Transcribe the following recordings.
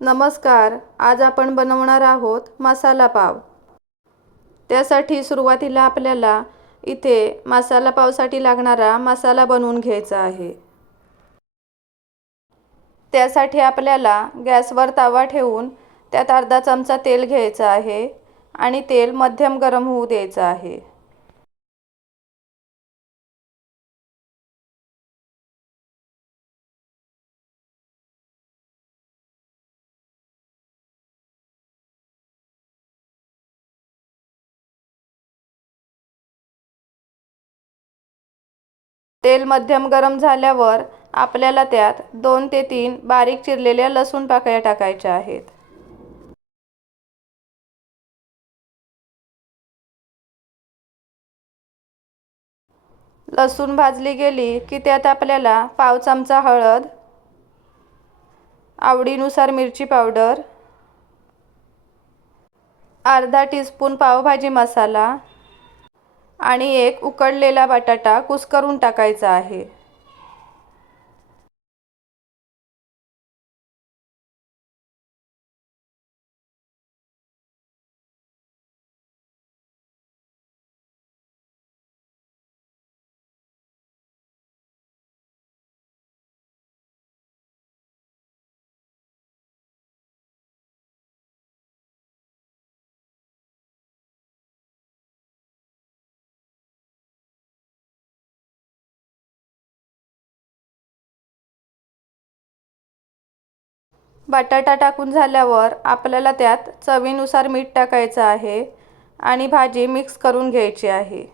नमस्कार. आज आपण बनवणार आहोत मसाला पाव. त्यासाठी सुरुवातीला आपल्याला इथे मसाला पावसाठी लागणारा मसाला बनवून घ्यायचा आहे. त्यासाठी आपल्याला गॅसवर तवा ठेवून त्यात अर्धा चमचा तेल घ्यायचं आहे आणि तेल मध्यम गरम होऊ द्यायचं आहे. तेल मध्यम गरम झाल्यावर आपल्याला त्यात 2 ते 3 बारीक चिरलेल्या लसूण पाकळ्या टाकायच्या आहेत. लसूण भाजली गेली की त्यात आपल्याला पाव चमचा हळद, आवडीनुसार मिरची पावडर, अर्धा टीस्पून पावभाजी मसाला आणि एक उकडलेला बटाटा कुस्करून टाकायचा आहे. बटाटा टाकून झाल्यावर आपल्याला त्यात चवीनुसार मीठ टाकायचं आहे आणि भाजी मिक्स करून घ्यायची आहे.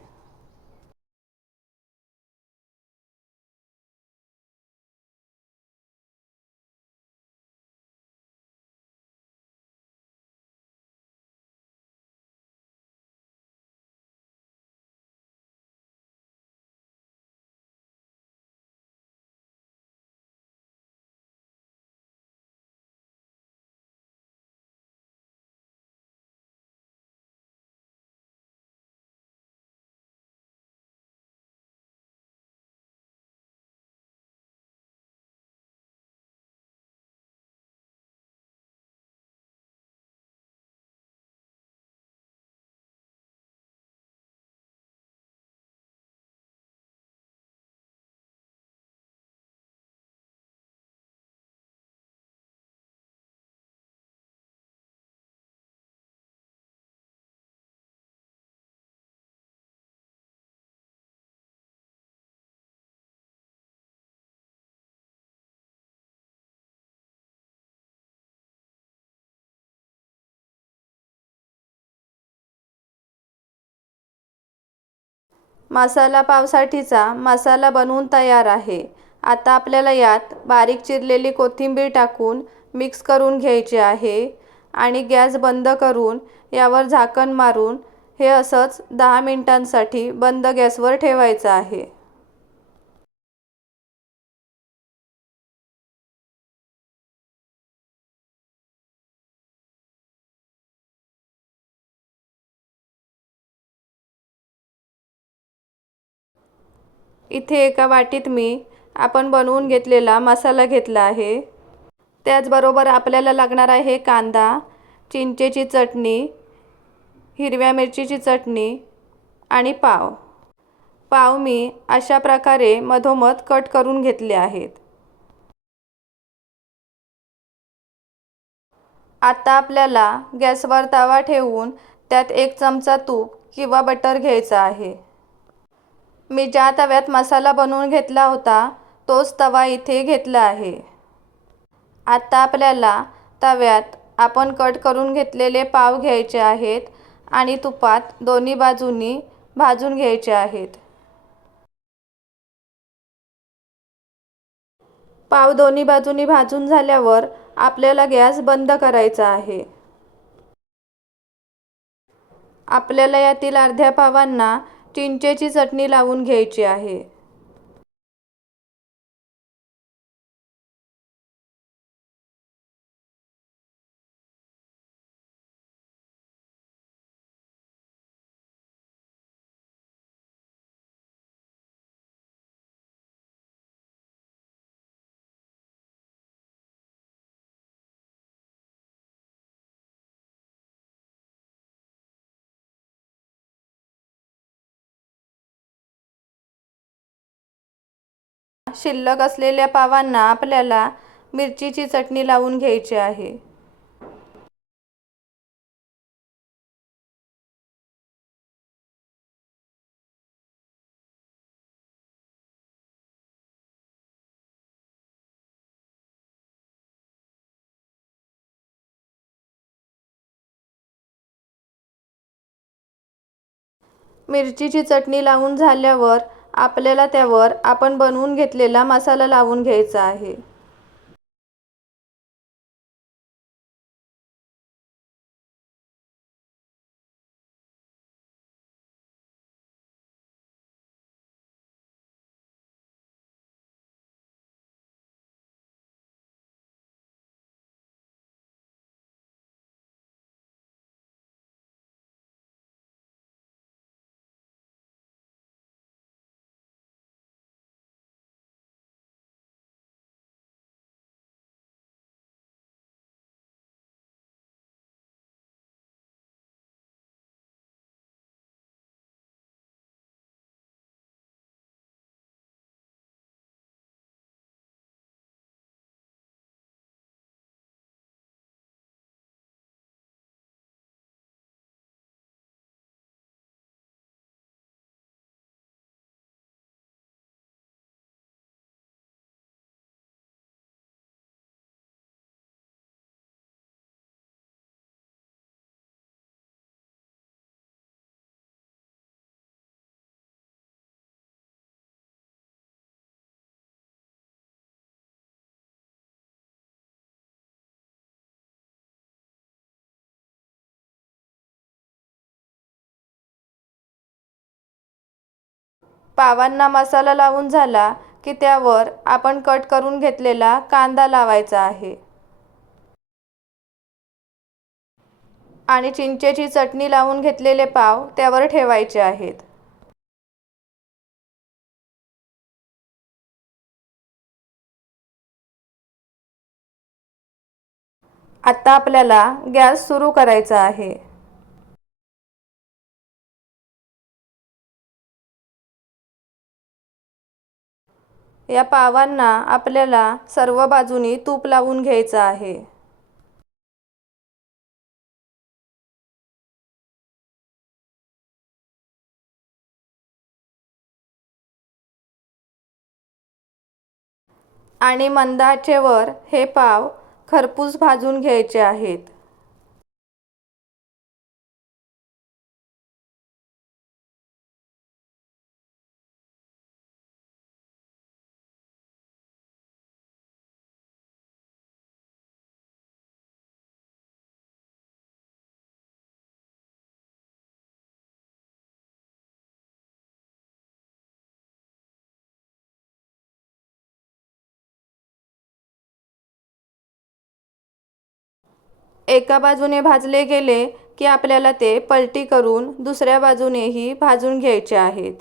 मसाला पावसाठीचा मसाला बनवून तयार आहे. आता आपल्याला यात बारीक चिरलेली कोथिंबीर टाकून मिक्स करून घ्यायचे आहे आणि गॅस बंद करून यावर झाकण मारून हे असंच 10 मिनिटांसाठी बंद गॅसवर ठेवायचं आहे. इथे एका वाटीत मी आपण बनवून घेतलेला मसाला घेतला आहे. त्याचबरोबर आपल्याला लागणार आहे कांदा, चिंचेची चटणी, हिरव्या मिरचीची चटणी आणि पाव. पाव मी अशा प्रकारे मधोमध कट करून घेतले आहेत. आता आपल्याला गॅसवर तवा ठेवून त्यात 1 चमचा तूप किंवा बटर घ्यायचं आहे. मी ज्या तव्यात मसाला बनवून घेतला होता तोच तवा इथे घेतला आहे. आता आपल्याला तव्यात आपण कट करून घेतलेले पाव घ्यायचे आहेत आणि तुपात दोन्ही बाजूंनी भाजून घ्यायचे आहेत. पाव दोन्ही बाजूंनी भाजून झाल्यावर आपल्याला गॅस बंद करायचा आहे. आपल्याला यातील अर्ध्या पावांना चिंचेची चटणी लावून घ्यायची आहे. शिल्लक असलेल्या पावांना आपल्याला मिरचीची चटणी लावून घ्यायची आहे. मिरचीची चटणी लावून झाल्यावर आपल्याला त्यावर आपण बनवून घेतलेला मसाला लावून घ्यायचा आहे. पावांना मसाला लावून झाला की त्यावर आपण कट करून घेतलेला कांदा लावायचा आहे आणि चिंचेची चटणी लावून घेतलेले पाव त्यावर ठेवायचे आहेत. आता आपल्याला गॅस सुरू करायचा आहे. या पावांना आपल्याला सर्व बाजूनी तूप लावून घ्यायचं आहे. आणि मंद आचेवर हे पाव खरपूस भाजून घ्यायचे आहेत. एका बाजूने भाजले गेले की आपल्याला ते पलटी करून दुसऱ्या बाजूनेही भाजून घ्यायचे आहेत.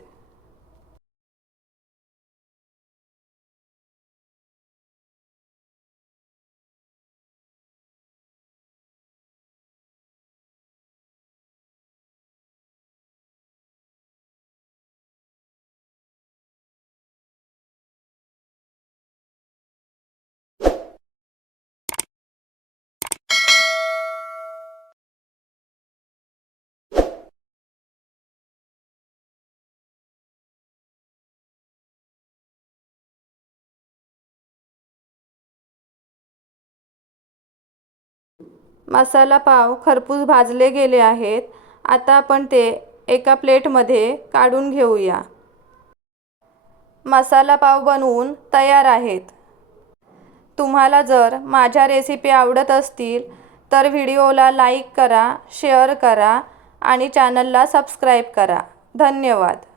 मसाला पाव खरपूस भाजले गेले आहेत. आता आपण ते एका प्लेटमध्ये काढून घेऊया. मसाला पाव बनवून तयार आहेत. तुम्हाला जर माझ्या रेसिपी आवडत असतील तर व्हिडिओला लाईक करा, शेअर करा आणि चॅनलला सबस्क्राईब करा. धन्यवाद.